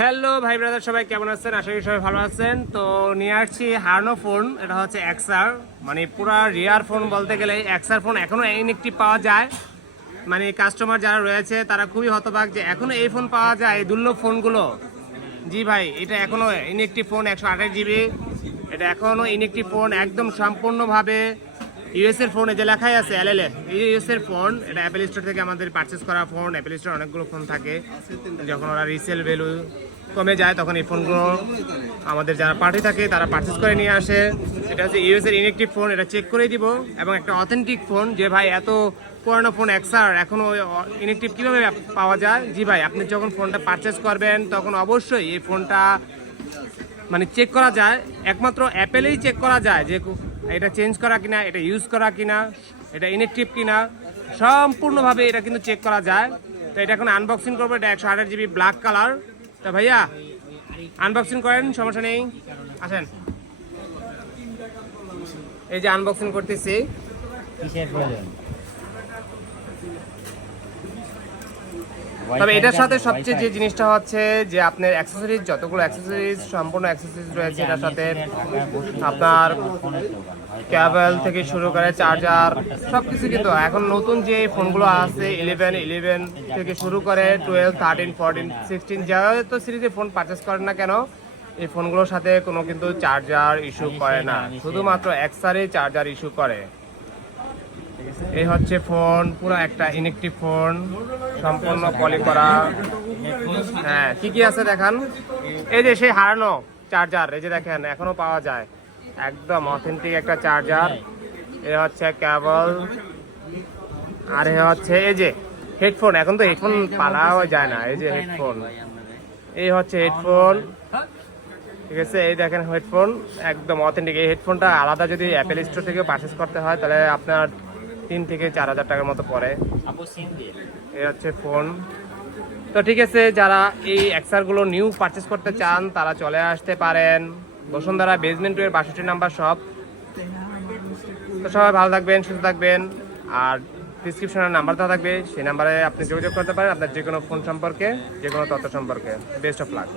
Hello ভাই brother, সবাই কেমন আছেন? আশা করি সবাই ভালো আছেন। তো নিয়ে আসছি হারানো ফোন। এটা হচ্ছে এক্সআর, মানে পুরা রিয়ার ফোন বলতে গেলে। এক্সআর ফোন এখনো ইনএক্টিভ পাওয়া যায়, মানে কাস্টমার যারা রয়েছে তারা খুবই হতবাক যে এখনো এই ফোন পাওয়া যায়, এই দুর্লভ ফোনগুলো। জি ভাই, এটা এখনো ইনএক্টিভ ফোন, 128 GB। এটা এখনো ইনএক্টিভ ফোন, একদম সম্পূর্ণভাবে ইউএস এর ফোন। এই যে লেখাই আছে এলএলএ, ইউএস এর ফোন। এটা অ্যাপেল স্টোর থেকে আমাদের পারচেস করা ফোন। অ্যাপেল স্টোর অনেকগুলো ফোন থাকে, যখন ওরা রিসেল ভ্যালু কমে যায় তখন এই ফোনগুলো আমাদের যারা পার্টি থাকে তারা পারচেস করে নিয়ে আসে। এটা হচ্ছে ইউএস এর ইনএক্টিভ ফোন, এটা চেক করে দিব। এবং একটা অথেন্টিক ফোন, যে ভাই এত পুরানো ফোন এক্সআর এখনো ইনএক্টিভ কীভাবে পাওয়া যায়? জি ভাই, আপনি যখন ফোনটা পারচেস করবেন তখন অবশ্যই এই ফোনটা মানে চেক করা যায়, একমাত্র অ্যাপেলেই চেক করা যায় যে এটা চেঞ্জ করা কিনা, এটা ইউজ করা কিনা, এটা ইনএক্টিভ কিনা, সম্পূর্ণভাবে এটা কিন্তু চেক করা যায়। তো এটা এখন আনবক্সিং করবো। এটা 128 GB ব্ল্যাক কালার। তো ভাইয়া আনবক্সিং করেন, সমস্যা নেই, আসেন। এই যে আনবক্সিং করতেছি। তবে এটার সাথে সবচেয়ে যে জিনিসটা হচ্ছে যে আপনার অ্যাক্সেসরিজ, যতগুলো অ্যাক্সেসরিজ, সম্পূর্ণ অ্যাক্সেসরিজ রয়েছে এটার সাথে। আপনার কেবল থেকে শুরু করে চার্জার সব কিছু, কিন্তু এখন নতুন যে ফোনগুলো আছে 11 থেকে শুরু করে 12, 13, 14, 16 যত সিরিজে ফোন পারচেস করেন না কেন, এই ফোনগুলোর সাথে কোনো কিন্তু চার্জার ইস্যু করে না, শুধুমাত্র এক্সআরই চার্জার ইস্যু করে। এই হচ্ছে ফোন, পুরো একটা ইনএক্টিভ ফোন, সম্পূর্ণ পলি করা। হ্যাঁ, কি কি আছে দেখান। এই যে সেই হারানো চার্জার, এই যে দেখেন এখনো পাওয়া যায়, একদম অথেন্টিক একটা চার্জার। এ হচ্ছে কেবল, আর এ হচ্ছে এই যে হেডফোন। এখন তো হেডফোন পাওয়া যায় না, এই যে হেডফোন। এই হচ্ছে হেডফোন, ঠিক আছে। এই দেখেন হেডফোন, একদম অথেন্টিক। এই হেডফোনটা আলাদা যদি অ্যাপেল স্টোর থেকে পারচেস করতে হয় তাহলে আপনার 3 থেকে 4 হাজার টাকার মতো পড়ে। এই হচ্ছে ফোন। তো ঠিক আছে, যারা এই এক্সআরগুলো নিউ পারচেস করতে চান তারা চলে আসতে পারেন বসুন্ধরা বেসমেন্ট 2 এর 62 নাম্বার শপ। তো সবাই ভালো থাকবেন, সুস্থ থাকবেন। আর ডিসক্রিপশনের নাম্বার দেওয়া থাকবে, সেই নাম্বারে আপনি যোগাযোগ করতে পারেন আপনার যে কোনো ফোন সম্পর্কে, যে কোনো তথ্য সম্পর্কে। Best of luck.